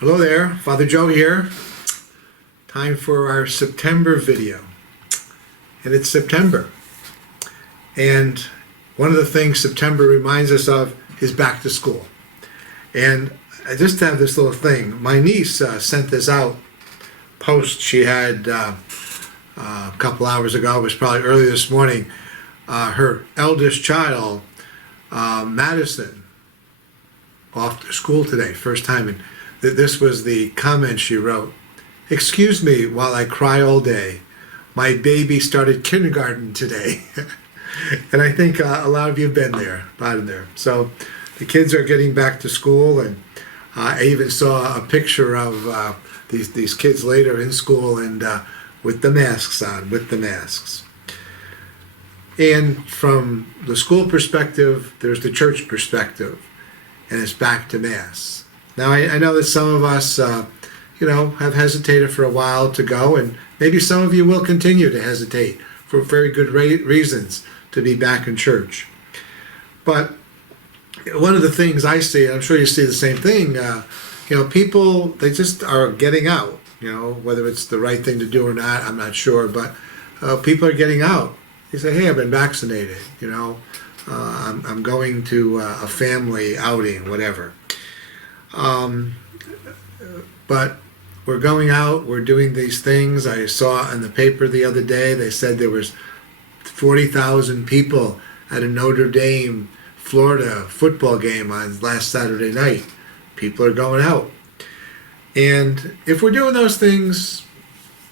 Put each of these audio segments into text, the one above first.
Hello there, Father Joe here. Time for our September video. And it's September. And one of the things September reminds us of is back to school. And I just have this little thing. My niece sent this out post she had a couple hours ago. It was probably early this morning. Her eldest child, Madison, off to school today, first time. And this was the comment she wrote. "Excuse me while I cry all day. My baby started kindergarten today." And I think a lot of you have been there, So the kids are getting back to school, and I even saw a picture of these kids later in school and with the masks on, And from the school perspective, there's the church perspective, and it's back to Mass. Now, I know that some of us, have hesitated for a while to go, and maybe some of you will continue to hesitate for very good reasons to be back in church. But one of the things I see, and I'm sure you see the same thing, people, they just are getting out, whether it's the right thing to do or not, I'm not sure, but people are getting out. They say, hey, I've been vaccinated, I'm going to a family outing, whatever. But we're going out, we're doing these things. I saw in the paper the other day, they said there was 40,000 people at a Notre Dame, Florida football game on last Saturday night. People are going out. And if we're doing those things,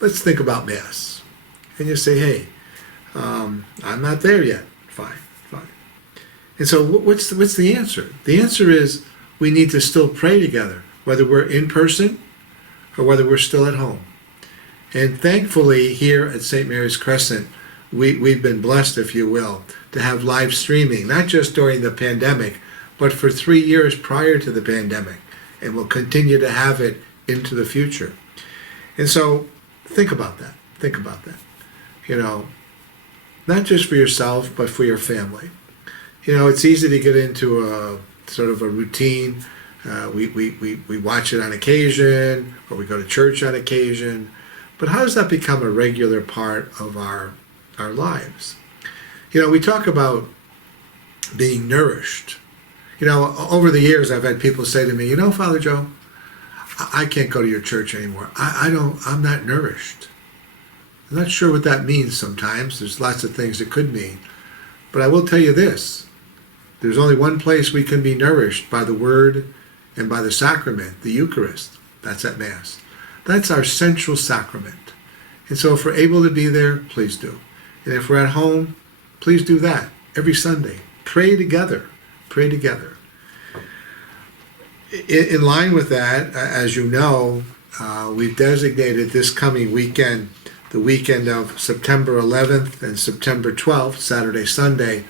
let's think about Mass. And you say, hey, I'm not there yet. Fine. And so what's the answer? The answer is we need to still pray together, whether we're in person or whether we're still at home. And thankfully, here at St. Mary's Crescent, we've been blessed, if you will, to have live streaming, not just during the pandemic, but for 3 years prior to the pandemic, and we'll continue to have it into the future. And so think about that. Not just for yourself, but for your family. It's easy to get into a sort of a routine. We watch it on occasion, or we go to church on occasion. But how does that become a regular part of our lives? We talk about being nourished. Over the years, I've had people say to me, Father Joe, I can't go to your church anymore. I'm not nourished. I'm not sure what that means sometimes. There's lots of things it could mean. But I will tell you this. There's only one place we can be nourished, by the Word and by the sacrament, the Eucharist. That's at Mass. That's our central sacrament. And so if we're able to be there, please do. And if we're at home, please do that every Sunday. Pray together. In line with that, as you know, we've designated this coming weekend, the weekend of September 11th and September 12th, Saturday, Sunday,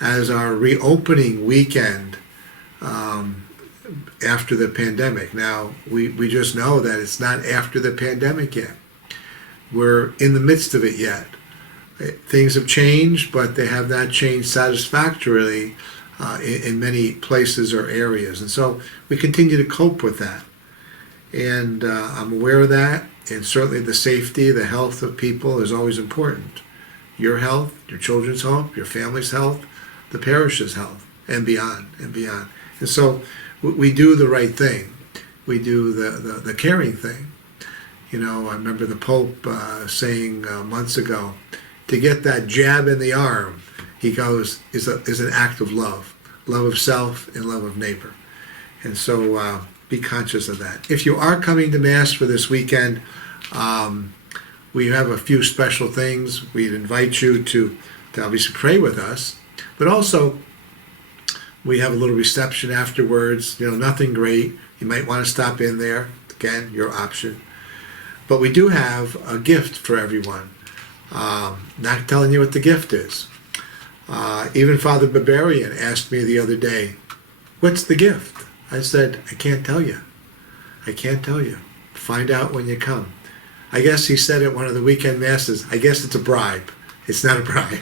as our reopening weekend after the pandemic. Now, we just know that it's not after the pandemic yet. We're in the midst of it yet. Things have changed, but they have not changed satisfactorily in many places or areas. And so we continue to cope with that. And I'm aware of that. And certainly the safety, the health of people is always important. Your health, your children's health, your family's health, the parish's health, and beyond. And so we do the right thing. We do the caring thing. I remember the Pope saying months ago, to get that jab in the arm, he goes, is an act of love of self and love of neighbor. And so be conscious of that. If you are coming to Mass for this weekend, we have a few special things. We'd invite you to obviously pray with us, but also we have a little reception afterwards. Nothing great. You might want to stop in there. Again, your option. But we do have a gift for everyone. Not telling you what the gift is. Even Father Barbarian asked me the other day, what's the gift? I said, I can't tell you. Find out when you come. I guess he said at one of the weekend masses, I guess it's a bribe. It's not a bribe.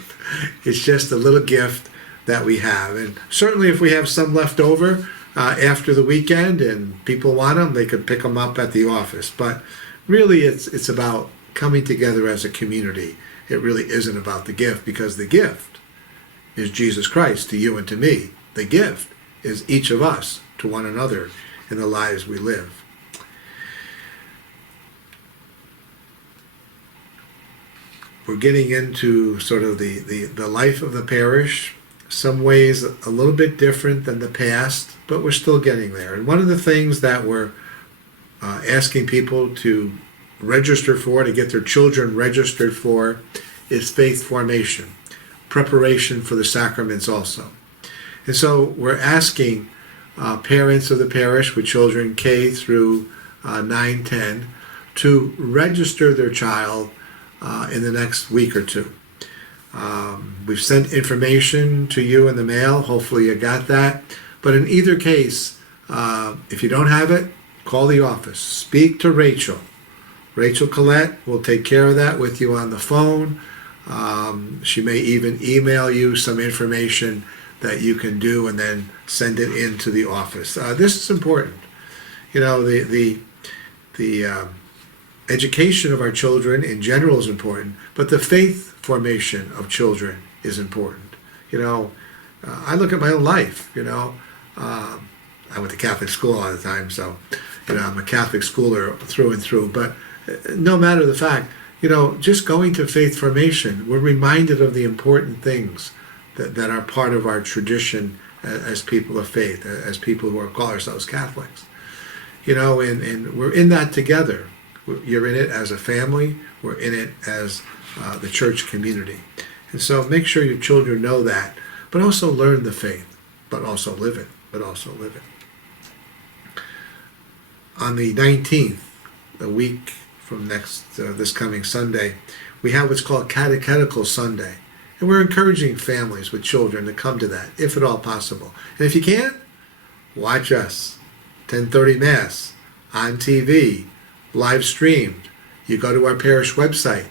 It's just a little gift that we have. And certainly if we have some left over, after the weekend and people want them, they could pick them up at the office. But really, it's about coming together as a community. It really isn't about the gift, because the gift is Jesus Christ to you and to me. The gift is each of us to one another in the lives we live. We're getting into sort of the life of the parish. Some ways a little bit different than the past, but we're still getting there. And one of the things that we're asking people to register for, to get their children registered for, is faith formation, preparation for the sacraments also. And so we're asking parents of the parish with children K through 9, 10 to register their child in the next week or two. We've sent information to you in the mail. Hopefully you got that. But in either case, if you don't have it, call the office. Speak to Rachel. Rachel Collette will take care of that with you on the phone. She may even email you some information that you can do and then send it into the office. This is important. You know, the education of our children in general is important, but the faith formation of children is important. You know, I look at my own life, you know. I went to Catholic school all the time, so, you know, I'm a Catholic schooler through and through. But no matter the fact, you know, just going to faith formation, we're reminded of the important things that are part of our tradition as people of faith, as people who call ourselves Catholics. You know, and we're in that together. You're in it as a family. We're in it as the church community. And so make sure your children know that, but also learn the faith, but also live it, On the 19th, a week from this coming Sunday, we have what's called Catechetical Sunday. And we're encouraging families with children to come to that, if at all possible. And if you can't, watch us. 10:30 Mass, on TV, live streamed. You go to our parish website.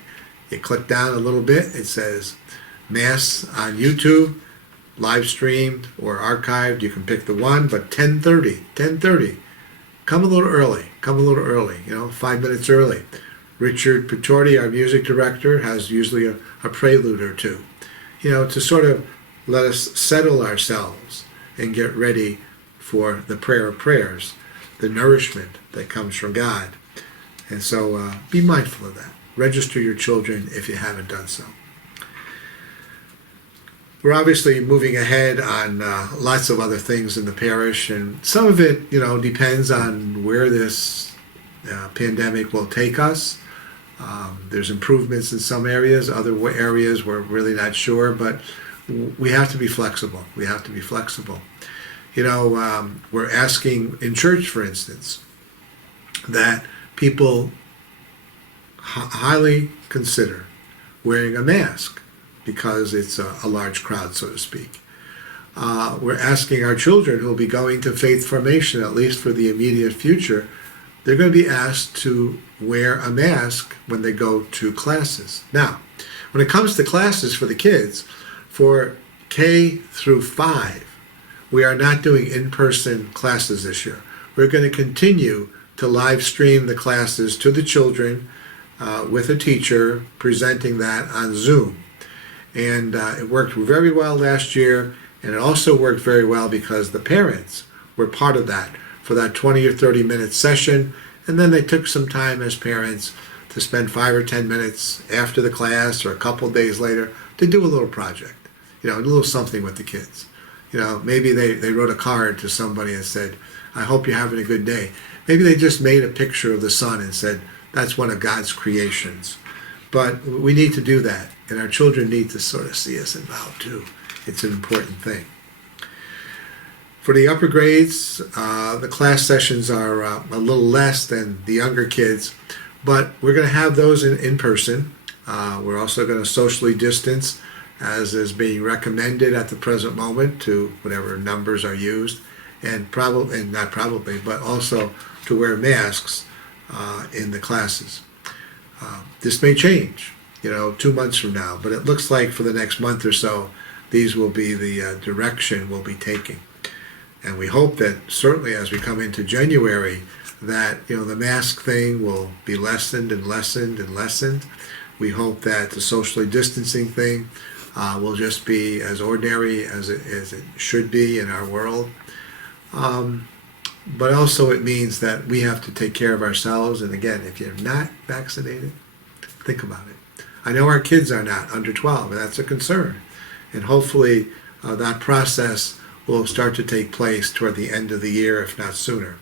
You click down a little bit. It says Mass on YouTube, live streamed or archived. You can pick the one, but 10:30. Come a little early, you know, 5 minutes early. Richard Pitorti, our music director, has usually a prelude or two, you know, to sort of let us settle ourselves and get ready for the prayer of prayers, the nourishment that comes from God. And so be mindful of that. Register your children if you haven't done so. We're obviously moving ahead on lots of other things in the parish, and some of it, you know, depends on where this pandemic will take us. There's improvements in some areas, other areas we're really not sure, but we have to be flexible. You know, we're asking in church, for instance, that people highly consider wearing a mask because it's a large crowd, so to speak. We're asking our children who will be going to faith formation, at least for the immediate future, they're going to be asked to wear a mask when they go to classes. Now, when it comes to classes for the kids, for K through 5, we are not doing in-person classes this year. We're going to continue to live stream the classes to the children with a teacher presenting that on Zoom. And it worked very well last year, and it also worked very well because the parents were part of that for that 20 or 30 minute session, and then they took some time as parents to spend 5 or 10 minutes after the class or a couple days later to do a little project, you know, a little something with the kids. You know, maybe they wrote a card to somebody and said, "I hope you're having a good day." Maybe they just made a picture of the sun and said, "That's one of God's creations." But we need to do that, and our children need to sort of see us involved too. It's an important thing. For the upper grades, the class sessions are a little less than the younger kids, but we're going to have those in person. We're also going to socially distance, as is being recommended at the present moment, to whatever numbers are used, and but also to wear masks in the classes. This may change, you know, 2 months from now, but it looks like for the next month or so, these will be the direction we'll be taking. And we hope that certainly as we come into January, that the mask thing will be lessened and lessened and lessened. We hope that the socially distancing thing will just be as ordinary as it should be in our world. But also it means that we have to take care of ourselves. And again, if you're not vaccinated, think about it. I know our kids are not under 12, and that's a concern. And hopefully that process will start to take place toward the end of the year, if not sooner.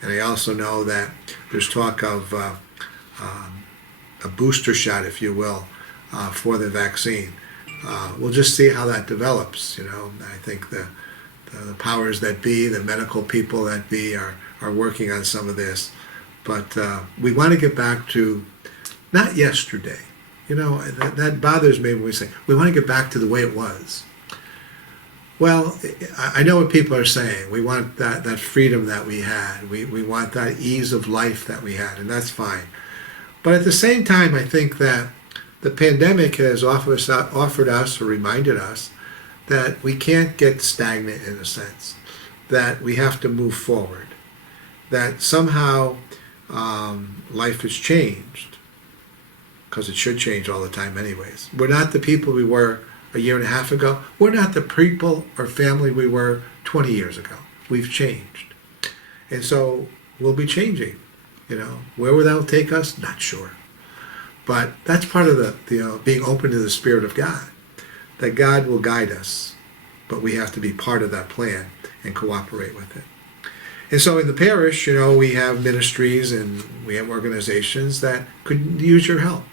And I also know that there's talk of a booster shot, if you will, for the vaccine. We'll just see how that develops. I think the powers that be, the medical people that be, are working on some of this. But we want to get back to not yesterday. That bothers me when we say we want to get back to the way it was. Well, I know what people are saying. We want that freedom that we had. We want that ease of life that we had, and that's fine. But at the same time, I think that the pandemic has offered us or reminded us that we can't get stagnant in a sense, that we have to move forward, that somehow life has changed, because it should change all the time anyways. We're not the people we were a year and a half ago. We're not the people or family we were 20 years ago. We've changed. And so we'll be changing. Where will that take us? Not sure. But that's part of the being open to the Spirit of God, that God will guide us, but we have to be part of that plan and cooperate with it. And so in the parish, we have ministries and we have organizations that could use your help.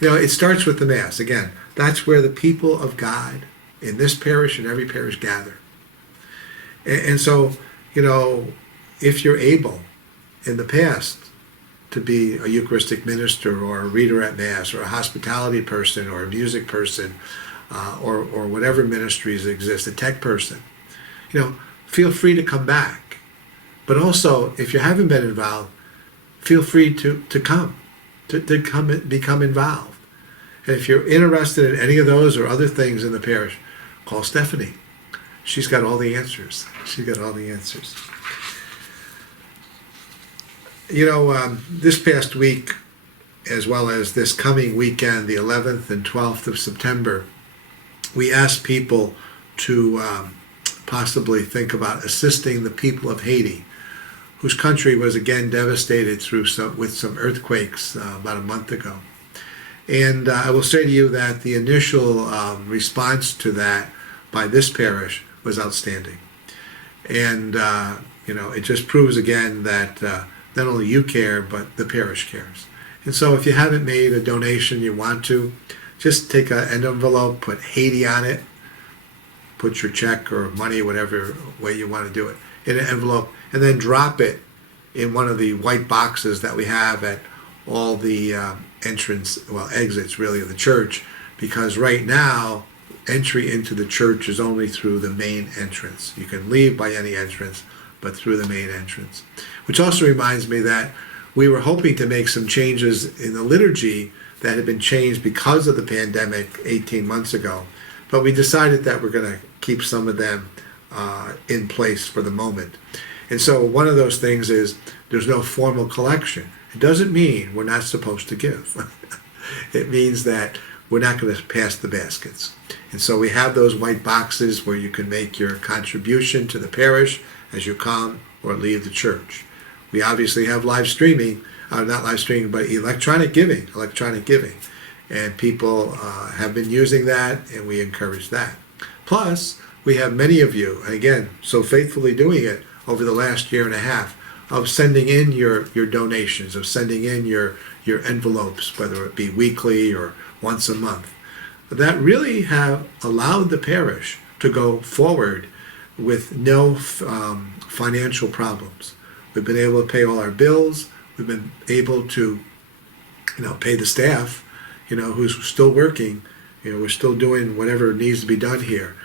It starts with the Mass. Again, that's where the people of God in this parish and every parish gather. And so, if you're able in the past to be a Eucharistic minister or a reader at Mass or a hospitality person or a music person or whatever ministries exist, a tech person, feel free to come back. But also, if you haven't been involved, feel free to come become involved. And if you're interested in any of those or other things in the parish, call Stephanie. She's got all the answers. This past week, as well as this coming weekend, the 11th and 12th of September, we asked people to possibly think about assisting the people of Haiti, whose country was again devastated with some earthquakes about a month ago. And I will say to you that the initial response to that by this parish was outstanding. And, it just proves again that not only you care, but the parish cares. And so if you haven't made a donation, you want to, just take an envelope, put Haiti on it, put your check or money, whatever way you want to do it, in an envelope, and then drop it in one of the white boxes that we have at all the exits really of the church, because right now entry into the church is only through the main entrance. You can leave by any entrance, but through the main entrance. Which also reminds me that we were hoping to make some changes in the liturgy that had been changed because of the pandemic 18 months ago, but we decided that we're going to keep some of them in place for the moment. And so one of those things is there's no formal collection. It doesn't mean we're not supposed to give. It means that we're not going to pass the baskets. And so we have those white boxes where you can make your contribution to the parish as you come or leave the church. We obviously have live streaming, not live streaming, but electronic giving. And people have been using that, and we encourage that. Plus, we have many of you, and again, so faithfully doing it over the last year and a half, of sending in your donations, of sending in your envelopes, whether it be weekly or once a month. That really have allowed the parish to go forward with no financial problems. We've been able to pay all our bills. We've been able to, pay the staff, who's still working. We're still doing whatever needs to be done here.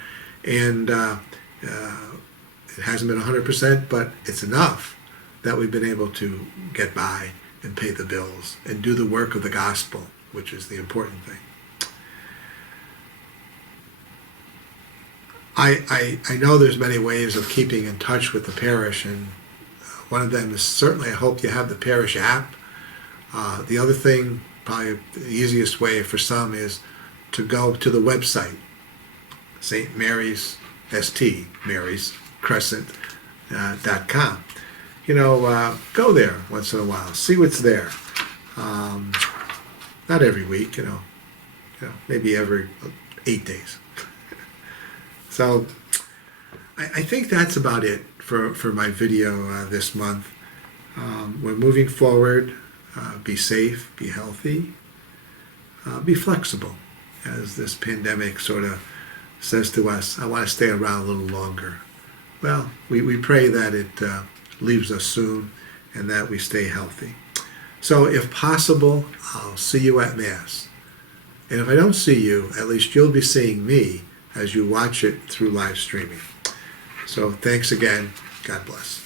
And it hasn't been 100%, but it's enough that we've been able to get by and pay the bills and do the work of the gospel, which is the important thing. I know there's many ways of keeping in touch with the parish, and one of them is certainly I hope you have the parish app. The other thing, probably the easiest way for some, is to go to the website, St. Mary's, St. Mary's Crescent.com. Go there once in a while, see what's there. Not every week, maybe every 8 days. So I think that's about it for my video this month. We're moving forward. Be safe, be healthy, be flexible, as this pandemic sort of says to us, I want to stay around a little longer. Well, we pray that it leaves us soon and that we stay healthy. So if possible, I'll see you at Mass. And if I don't see you, at least you'll be seeing me as you watch it through live streaming. So thanks again. God bless.